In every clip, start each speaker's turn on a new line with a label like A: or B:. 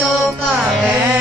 A: သောကပဲ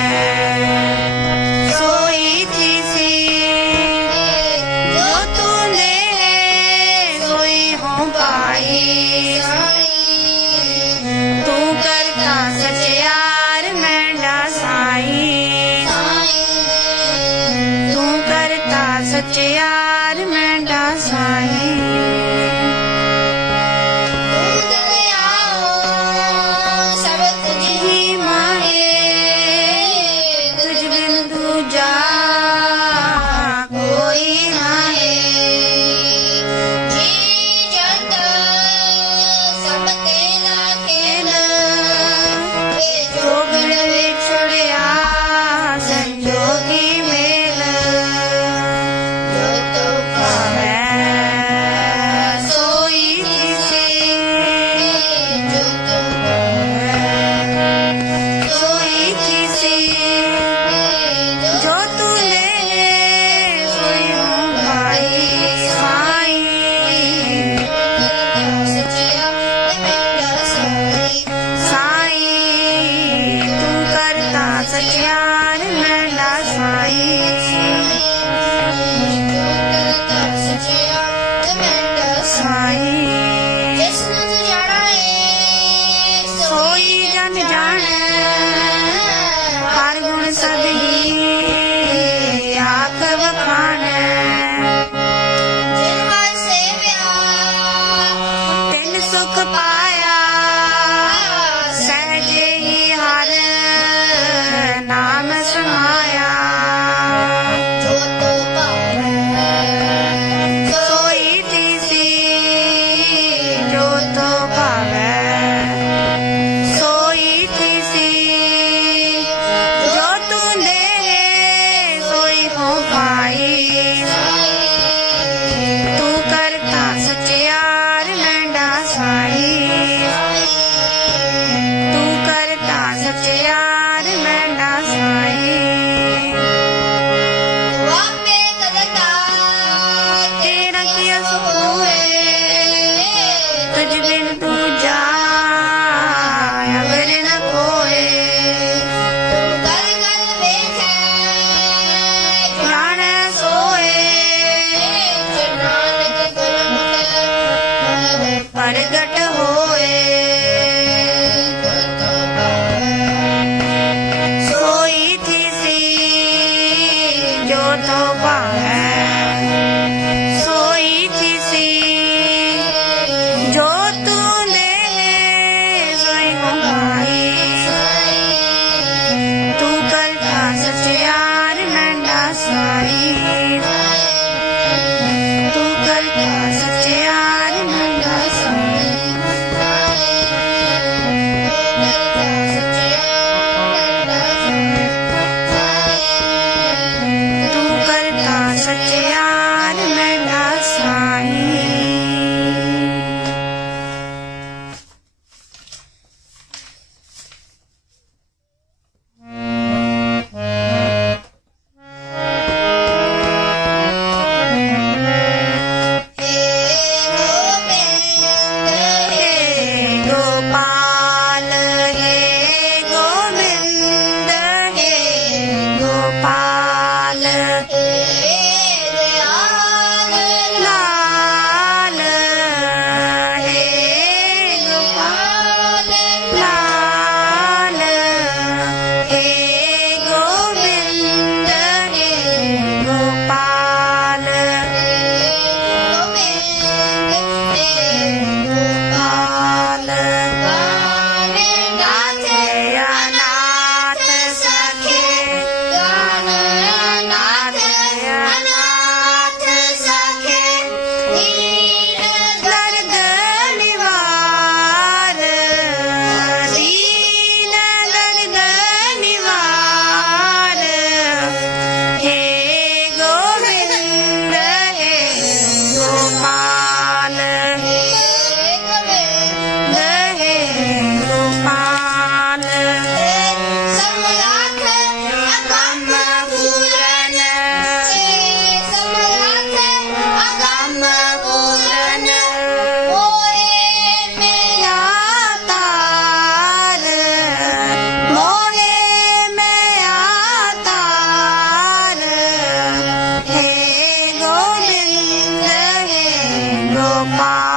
B: My.